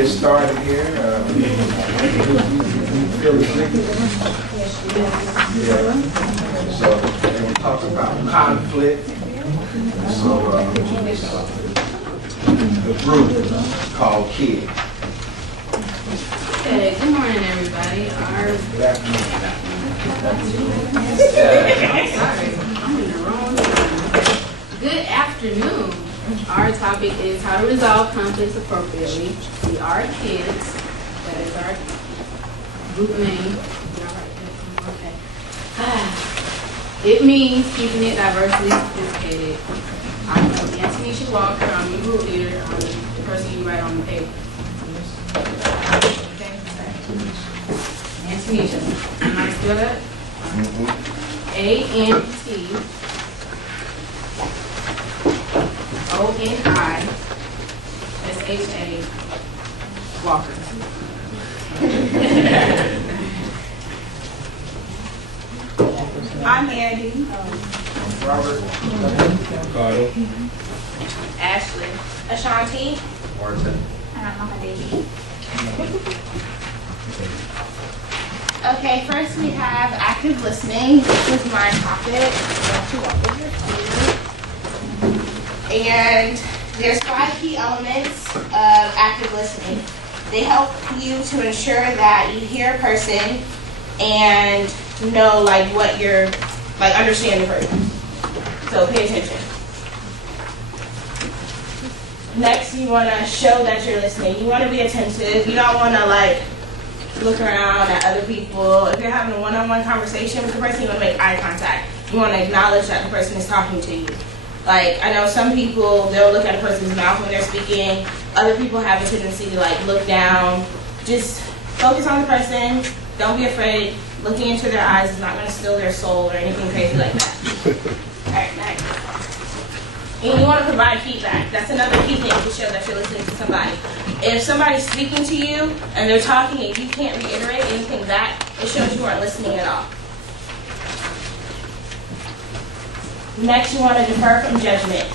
get started here. You feel the signal? Yeah. So we're going to talk about conflict. So the group is called KID. Okay, good morning, everybody. Good afternoon. Sorry, I'm in the wrong time. Good afternoon. Our topic is how to resolve conflicts appropriately. We are kids. That is our group name. Okay. It means keeping it diversely sophisticated. I'm Antonisha Walker. I'm the group leader. I'm the person you write on the paper. Antonisha. Am I still up? A-N-T-O-N-I-S-H-A Walker. I'm Andy. Robert. Carter. Ashley. Ashanti. Martin. And I'm Mama Davy. Okay, first we have active listening, which is my topic. And there's 5 key elements of active listening. They help you to ensure that you hear a person and know what you're understand the person. So pay attention. Next, you want to show that you're listening. You want to be attentive. You don't want to look around at other people. If you're having a one-on-one conversation with the person, you want to make eye contact. You want to acknowledge that the person is talking to you. I know some people, they'll look at a person's mouth when they're speaking. Other people have a tendency to look down. Just focus on the person. Don't be afraid. Looking into their eyes is not going to steal their soul or anything crazy like that. All right, next. And you want to provide feedback. That's another key thing to show that you're listening to somebody. If somebody's speaking to you and they're talking and you can't reiterate anything back, it shows you aren't listening at all. Next, you want to defer from judgment.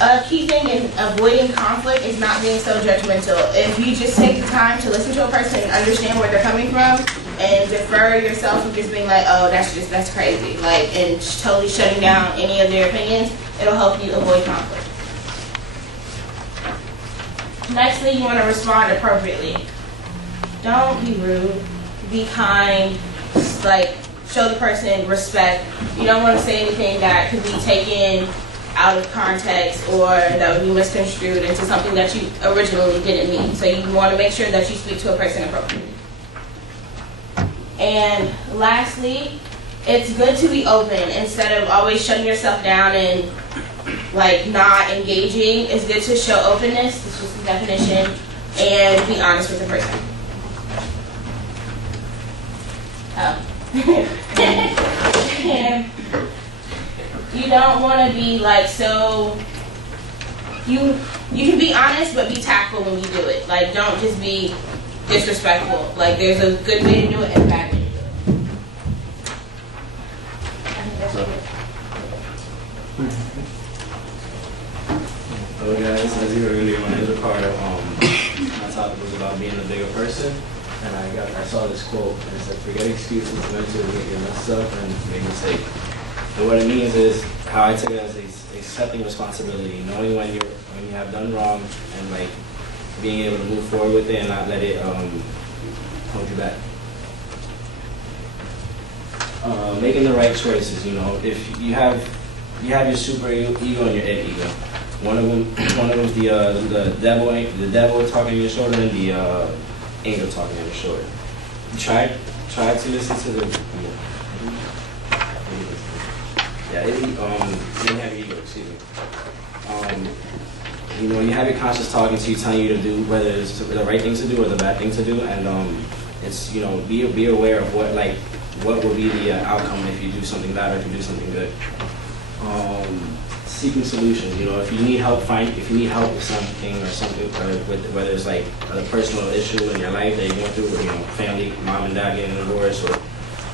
A key thing in avoiding conflict is not being so judgmental. If you just take the time to listen to a person and understand where they're coming from and defer yourself from just being oh, that's crazy, and totally shutting down any of their opinions, it'll help you avoid conflict. Nextly, you want to respond appropriately. Don't be rude. Be kind. Show the person respect. You don't want to say anything that could be taken out of context or that would be misconstrued into something that you originally didn't mean. So you want to make sure that you speak to a person appropriately. And lastly, it's good to be open instead of always shutting yourself down and not engaging. It's good to show openness, this was the definition, and be honest with the person. And you don't want to be so. You can be honest, but be tactful when you do it. Don't just be disrespectful. There's a good way to do it and a bad way to do it. I think that's it. Hello guys, as you earlier when I was a part of my topic was about being a bigger person, and I saw this quote and it said, "Forget excuses, learn to admit your mess up and make mistakes." And what it means is how I take it as accepting responsibility, knowing when you have done wrong, and being able to move forward with it and not let it hold you back. Making the right choices. If you have your super ego and your id ego. One of them is the devil talking on your shoulder, and the angel talking on your shoulder. Try to listen to the you have your ego, excuse me. You have your conscience talking to you, telling you to do whether it's the right thing to do or the bad thing to do, and it's be aware of what will be the outcome if you do something bad or if you do something good. Seeking solutions. If you need help with something or with whether it's a personal issue in your life that you're going through, with family, mom and dad getting divorced, or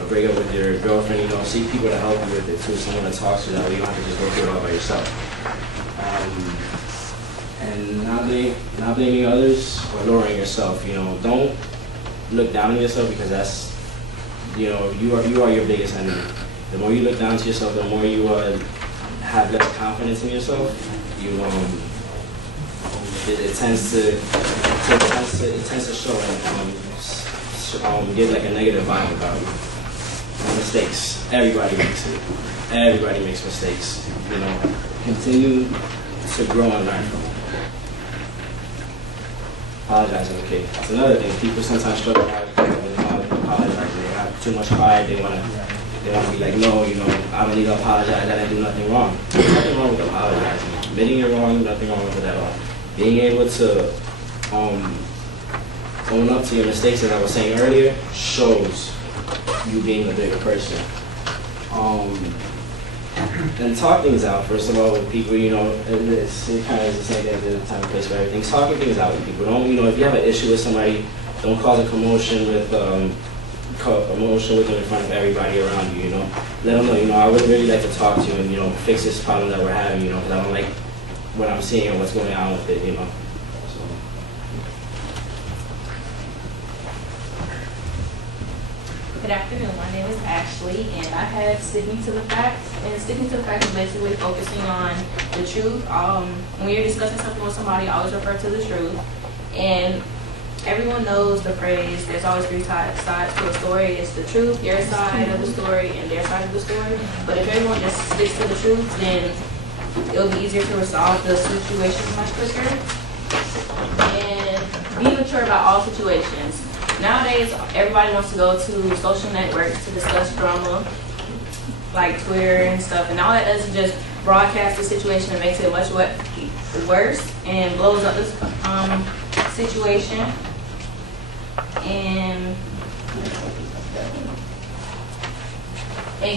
break up with your girlfriend, seek people to help you with it too, someone to talk to, that way you don't have to just go through it all by yourself. And now not blaming others or lowering yourself. You know, don't look down on yourself, because that's, you know, you are your biggest enemy. The more you look down to yourself, the more you have less confidence in yourself. You it tends to show and give like a negative vibe about you. Mistakes. Everybody makes it. Everybody makes mistakes. You know, continue to grow and learn from them. Apologizing, okay. That's another thing. People sometimes struggle with apologizing. They have too much pride. They wanna be like, no, you know, I don't need to apologize. I didn't do nothing wrong. There's nothing wrong with apologizing. Admitting you're wrong, nothing wrong with it at all. Being able to own up to your mistakes, as I was saying earlier, shows you being a bigger person. And talk things out, first of all, with people. You know, it kind of is the same thing, there's a time and place for everything. Talking things out with people. Don't, you know, if you have an issue with somebody, don't cause a commotion with them in front of everybody around you. You know, let them know, you know, I would really like to talk to you and, you know, fix this problem that we're having. You know, because I don't like what I'm seeing and what's going on with it. You know. Good afternoon, my name is Ashley, and I had sticking to the facts. And sticking to the facts is basically focusing on the truth. When you're discussing something with somebody, always refer to the truth. And everyone knows the phrase, there's always three sides to a story. It's the truth, your side of the story, and their side of the story. But if everyone just sticks to the truth, then it'll be easier to resolve the situation much quicker. And be mature about all situations. Nowadays, everybody wants to go to social networks to discuss drama, like Twitter and stuff, and all that does is just broadcast the situation and makes it much worse and blows up this situation. And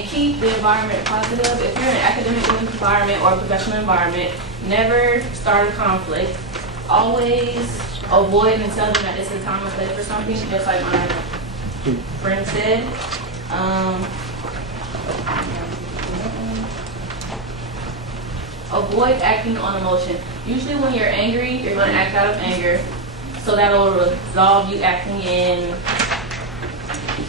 keep the environment positive. If you're in an academic environment or a professional environment, never start a conflict. Always avoid and tell them that this is time and place for something, just like my friend said. Avoid acting on emotion. Usually when you're angry, you're going to act out of anger, so that will resolve you acting in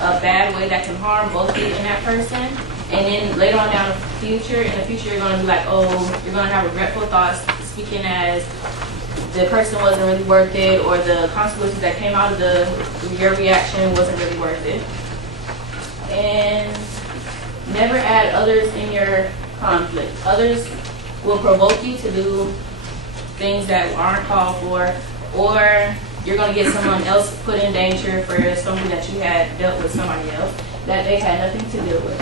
a bad way that can harm both you and that person. And then later on down in the future, you're going to be like, oh, you're going to have regretful thoughts, speaking as the person wasn't really worth it, or the consequences that came out of your reaction wasn't really worth it. And never add others in your conflict. Others will provoke you to do things that aren't called for, or you're going to get someone else put in danger for something that you had dealt with somebody else that they had nothing to deal with.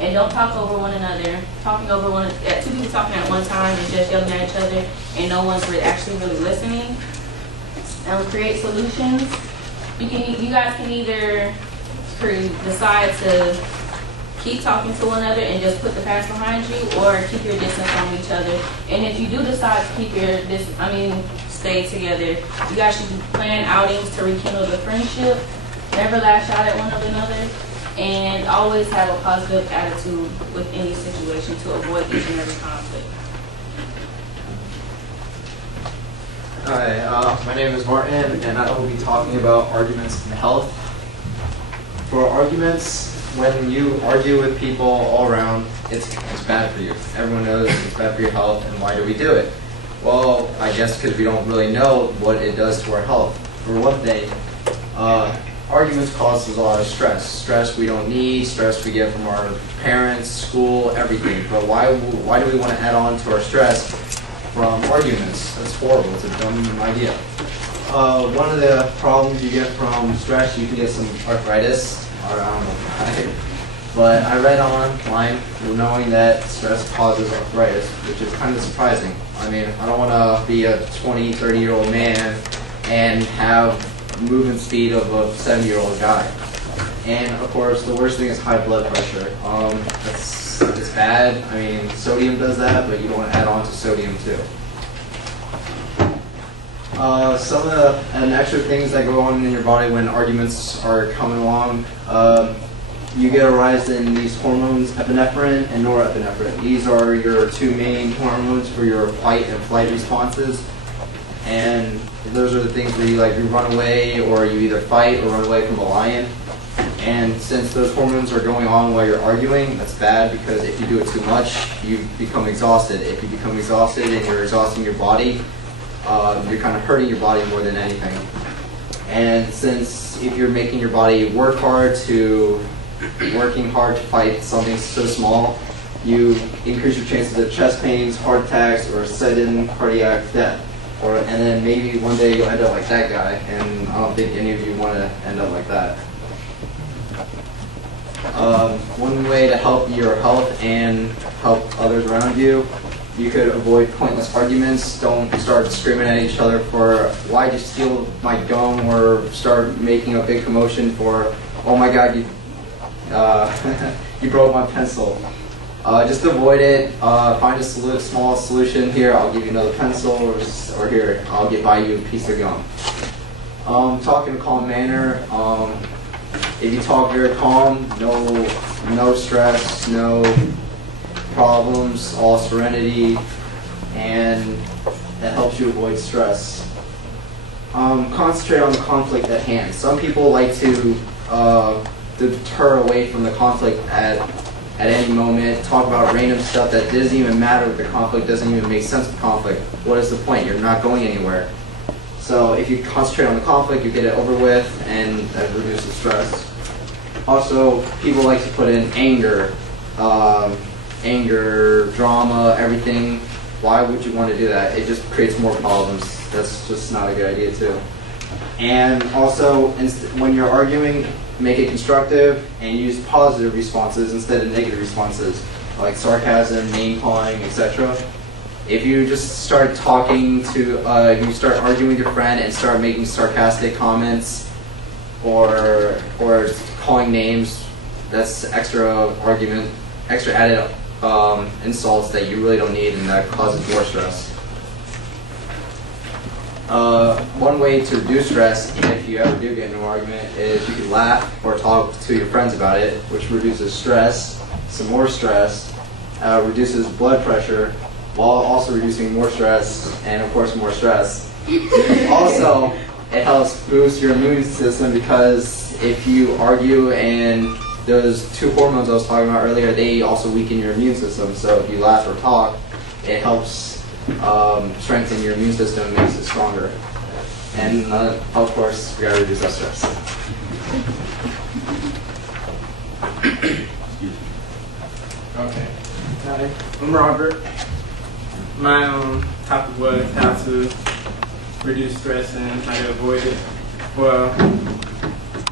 And don't talk over one another. Two people talking at one time and just yelling at each other, and no one's actually really listening. And create solutions. You guys can either decide to keep talking to one another and just put the past behind you, or keep your distance from each other. And if you do decide to keep stay together, you guys should plan outings to rekindle the friendship. Never lash out at one another. And always have a positive attitude with any situation to avoid each and every conflict. Hi, my name is Martin, and I will be talking about arguments in health. For arguments, when you argue with people all around, it's bad for you. Everyone knows it's bad for your health, and why do we do it? Well, I guess because we don't really know what it does to our health. For one thing, arguments causes a lot of stress. Stress we don't need, stress we get from our parents, school, everything. But why do we want to add on to our stress from arguments? That's horrible. It's a dumb idea. One of the problems you get from stress, you can get some arthritis, or I don't know why. But I read online knowing that stress causes arthritis, which is kind of surprising. I mean, I don't want to be a 20, 30-year-old man and have movement speed of a 70-year-old guy. And of course, the worst thing is high blood pressure. It's bad. I mean, sodium does that, but you don't want to add on to sodium too. Some of the extra things that go on in your body when arguments are coming along, you get a rise in these hormones, epinephrine and norepinephrine. These are your two main hormones for your fight and flight responses. And those are the things where you run away, or you either fight or run away from a lion. And since those hormones are going on while you're arguing, that's bad, because if you do it too much, you become exhausted. If you become exhausted and you're exhausting your body, you're kind of hurting your body more than anything. And since if you're making your body work hard to working hard to fight something so small, you increase your chances of chest pains, heart attacks, or sudden cardiac death. And then maybe one day you'll end up like that guy, and I don't think any of you want to end up like that. One way to help your health and help others around you, you could avoid pointless arguments. Don't start screaming at each other for, why'd you steal my gum, or start making a big commotion for, oh my god, you you broke my pencil. Just avoid it. Find a small solution. Here, I'll give you another pencil, or here, I'll buy you a piece of gum. Talk in a calm manner. If you talk very calm, no stress, no problems, all serenity, and that helps you avoid stress. Concentrate on the conflict at hand. Some people like to deter away from the conflict at any moment, talk about random stuff that doesn't even matter with the conflict, doesn't even make sense with conflict. What is the point? You're not going anywhere. So if you concentrate on the conflict, you get it over with, and that reduces stress. Also, people like to put in anger, drama, everything. Why would you want to do that? It just creates more problems. That's just not a good idea too. And also, when you're arguing, make it constructive and use positive responses instead of negative responses, like sarcasm, name calling, etc. If you just start talking to, you start arguing with your friend and start making sarcastic comments or calling names, that's extra added insults that you really don't need, and that causes more stress. One way to reduce stress, if you ever do get into an argument, is you can laugh or talk to your friends about it, which reduces stress, some more stress, reduces blood pressure, while also reducing more stress, and of course more stress. Also, it helps boost your immune system, because if you argue and those two hormones I was talking about earlier, they also weaken your immune system. So if you laugh or talk, it helps strengthen your immune system, makes it stronger. And of course, we gotta reduce our stress. Okay. Hi, I'm Robert. My topic was how to reduce stress and how to avoid it. Well,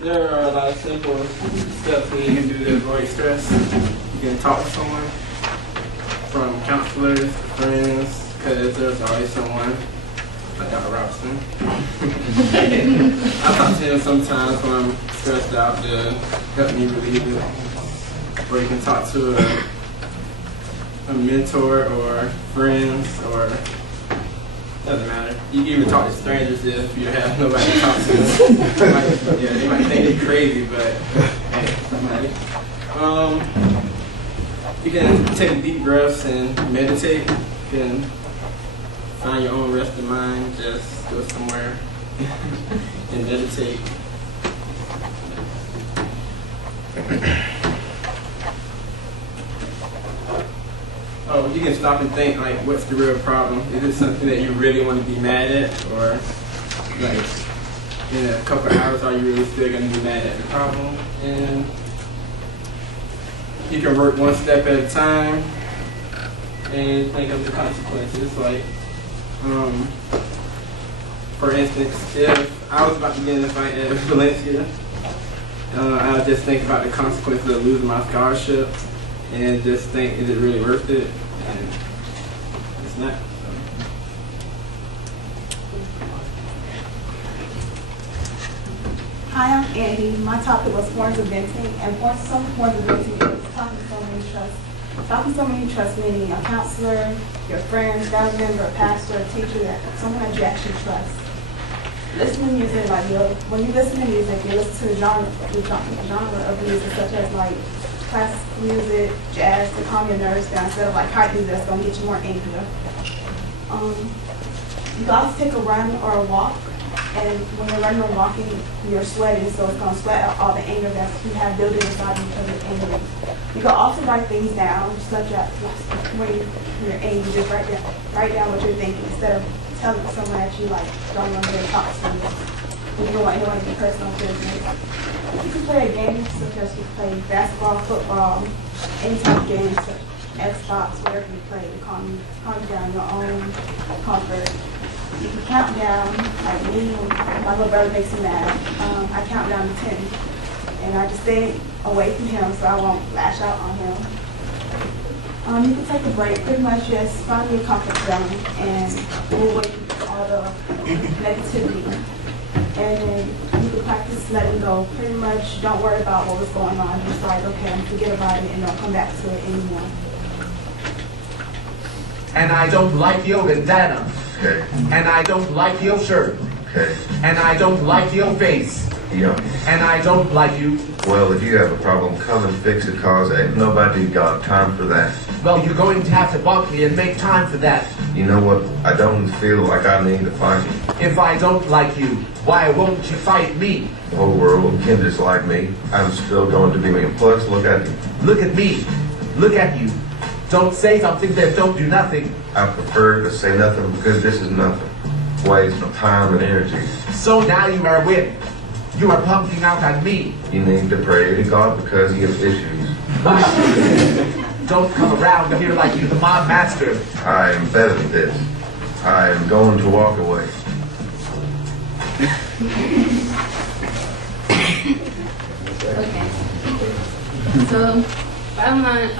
there are a lot of simple steps that you can do to avoid stress. You can talk to someone, from counselors to friends, because there's always someone, like Dr. Robinson. I talk to him sometimes when I'm stressed out to help me relieve it. Or you can talk to a mentor or friends, or doesn't matter. You can even talk to strangers if you have nobody to talk to. They might think you're crazy, but hey, somebody. You can take deep breaths and meditate. You can find your own rest of mind. Just go somewhere and meditate. Oh, you can stop and think, like, what's the real problem? Is it something that you really want to be mad at? Or, like, in a couple of hours, are you really still going to be mad at the problem? And you can work one step at a time and think of the consequences. Like, for instance, if I was about to get in a fight at Valencia, I would just think about the consequences of losing my scholarship and just think, is it really worth it? And it's not. Hi, I'm Andy. My topic was forms of venting, and some forms of venting is talking to someone you trust. Talking to someone you trust, meaning a counselor, your friend, family member, a pastor, a teacher, someone that you actually trust. listen to music, like when you listen to music, you listen to the genre of music, such as like classical music, jazz, to calm your nerves down, instead of like hype music that's gonna get you more angry. You can also take a run or a walk, and when you're running or walking, you're sweating, so it's gonna sweat out all the anger that you have built inside you because of anger. You can also write things down, such as when you're angry, just write down what you're thinking instead of telling someone that you like don't want to talk to you. You don't want anyone to be personal business. You can play a game such as you play basketball, football, any type of game, such as Xbox, whatever you play, to calm down your own comfort. You can count down, like me, my little brother makes me mad. I count down to 10, and I just stay away from him so I won't lash out on him. You can take a break, pretty much just find your comfort zone and move away from all the negativity. And then you can practice letting go. Pretty much don't worry about what was going on. Just like, okay, forget about it and don't come back to it anymore. And I don't like your bandana. Okay. And I don't like your shirt. Okay. And I don't like your face. Yeah. And I don't like you. Well, if you have a problem, come and fix it, cause ain't nobody got time for that. Well, you're going to have to bump me and make time for that. You know what? I don't feel like I need to fight you. If I don't like you, why won't you fight me? The whole world can dislike me. I'm still going to be me. Plus, look at you. Look at me. Look at you. Don't say something, then don't do nothing. I prefer to say nothing because this is nothing. Waste of time and energy. So now you are a win. You are pumping out on me. You need to pray to God because you have issues. Don't come around here like you're the mob master. I am better than this. I am going to walk away. Okay. So, bottom line,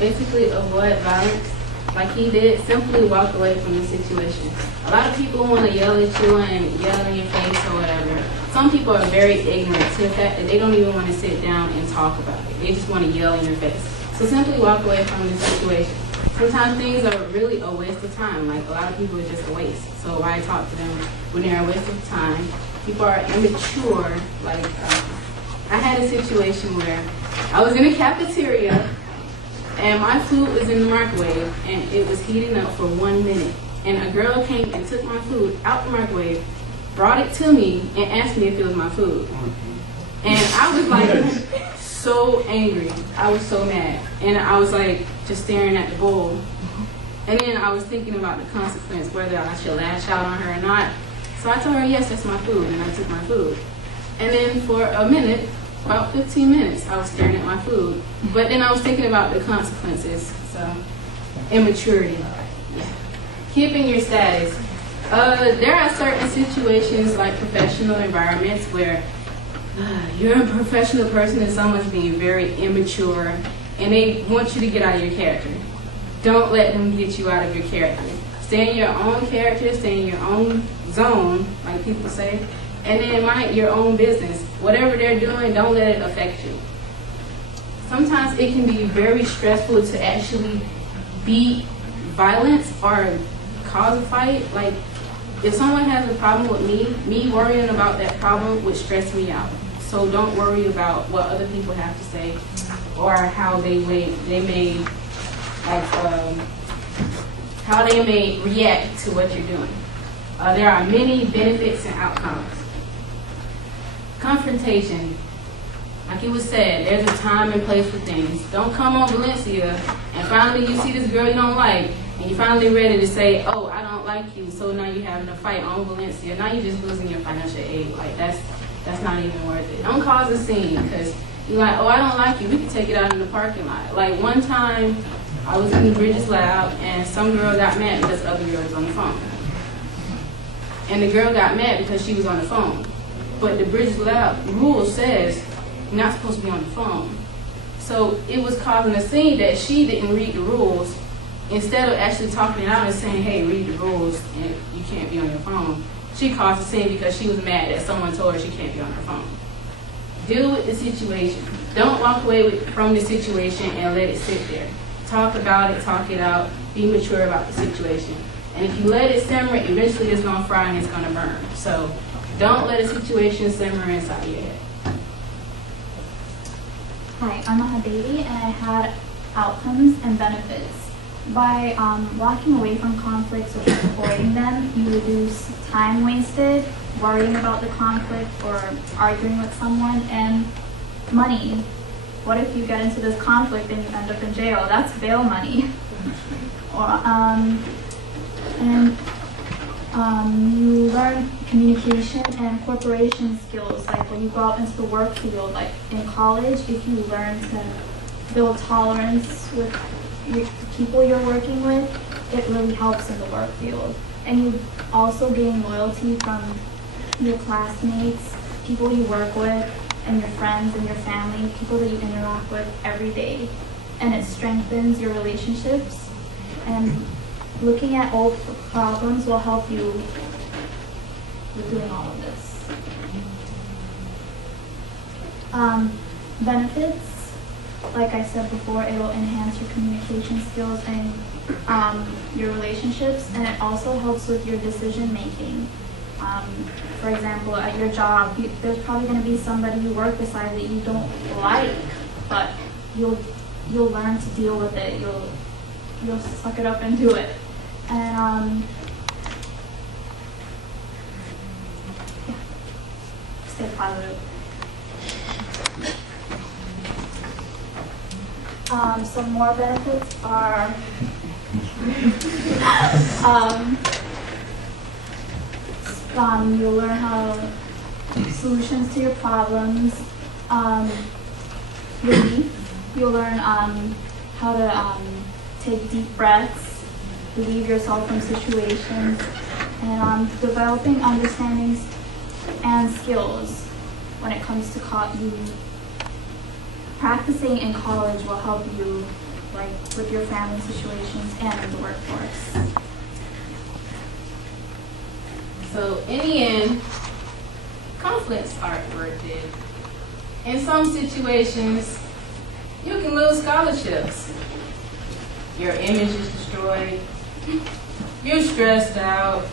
basically avoid violence. Like he did, simply walk away from the situation. A lot of people want to yell at you and yell in your face or whatever. Some people are very ignorant to the fact that they don't even want to sit down and talk about it. They just want to yell in your face. So simply walk away from the situation. Sometimes things are really a waste of time. Like a lot of people are just a waste. So why talk to them when they're a waste of time? People are immature. Like I had a situation where I was in a cafeteria and my food was in the microwave and it was heating up for 1 minute. And a girl came and took my food out the microwave, brought it to me, and asked me if it was my food. And I was like so angry. I was so mad. And I was like just staring at the bowl. And then I was thinking about the consequence, whether I should lash out on her or not. So I told her, yes, that's my food, and I took my food. And then for a minute, about 15 minutes, I was staring at my food. But then I was thinking about the consequences, so immaturity. Keeping your status. There are certain situations like professional environments where you're a professional person and someone's being very immature and they want you to get out of your character. Don't let them get you out of your character. Stay in your own character, stay in your own zone, like people say, and then mind your own business. Whatever they're doing, don't let it affect you. Sometimes it can be very stressful to actually beat violence or cause a fight. Like, if someone has a problem with me worrying about that problem would stress me out. So don't worry about what other people have to say or how they may react to what you're doing. There are many benefits and outcomes. Confrontation. Like it was said, there's a time and place for things. Don't come on Valencia and finally you see this girl you don't like and you're finally ready to say, oh, I don't like you, so now you're having a fight on Valencia. Now you're just losing your financial aid. Like that's not even worth it. Don't cause a scene because you're like, oh, I don't like you. We can take it out in the parking lot. Like one time I was in the Bridges Lab and some girl got mad because the other girl was on the phone. And the girl got mad because she was on the phone. But the Bridges Lab rule says you're not supposed to be on the phone. So it was causing a scene that she didn't read the rules. Instead of actually talking it out and saying, hey, read the rules and you can't be on your phone, she caused a scene because she was mad that someone told her she can't be on her phone. Deal with the situation. Don't walk away from the situation and let it sit there. Talk about it, talk it out, be mature about the situation. And if you let it simmer, eventually it's going to fry and it's going to burn. So Don't let a situation simmer inside your head. Hi, I'm Maha Baby, and I had outcomes and benefits. By walking away from conflicts or just avoiding them, you reduce time wasted worrying about the conflict or arguing with someone, and money. What if you get into this conflict and you end up in jail? That's bail money. You learn communication and cooperation skills, like when you go out into the work field, like in college, if you learn to build tolerance with the people you're working with, it really helps in the work field. And you also gain loyalty from your classmates, people you work with, and your friends and your family, people that you interact with every day. And it strengthens your relationships. And looking at old problems will help you with doing all of this. Benefits, like I said before, it will enhance your communication skills and your relationships, and it also helps with your decision making. For example, at your job, there's probably going to be somebody you work beside that you don't like, but you'll learn to deal with it. You'll suck it up and do it. And yeah, stay positive. Some more benefits are you'll learn how solutions to your problems. You'll learn how to take deep breaths, relieve yourself from situations, and developing understandings and skills when it comes to you. Practicing in college will help you, like with your family situations and in the workforce. So in the end, conflicts aren't worth it. In some situations, you can lose scholarships. Your image is destroyed. You're stressed out.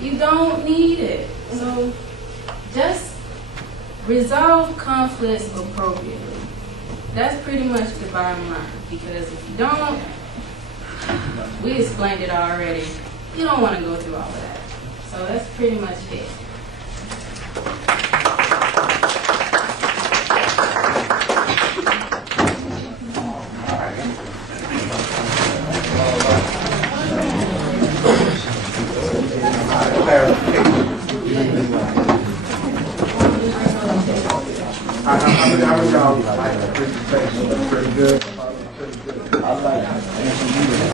You don't need it. So just resolve conflicts appropriately. That's pretty much the bottom line. Because if you don't, we explained it already, you don't want to go through all of that. So that's pretty much it.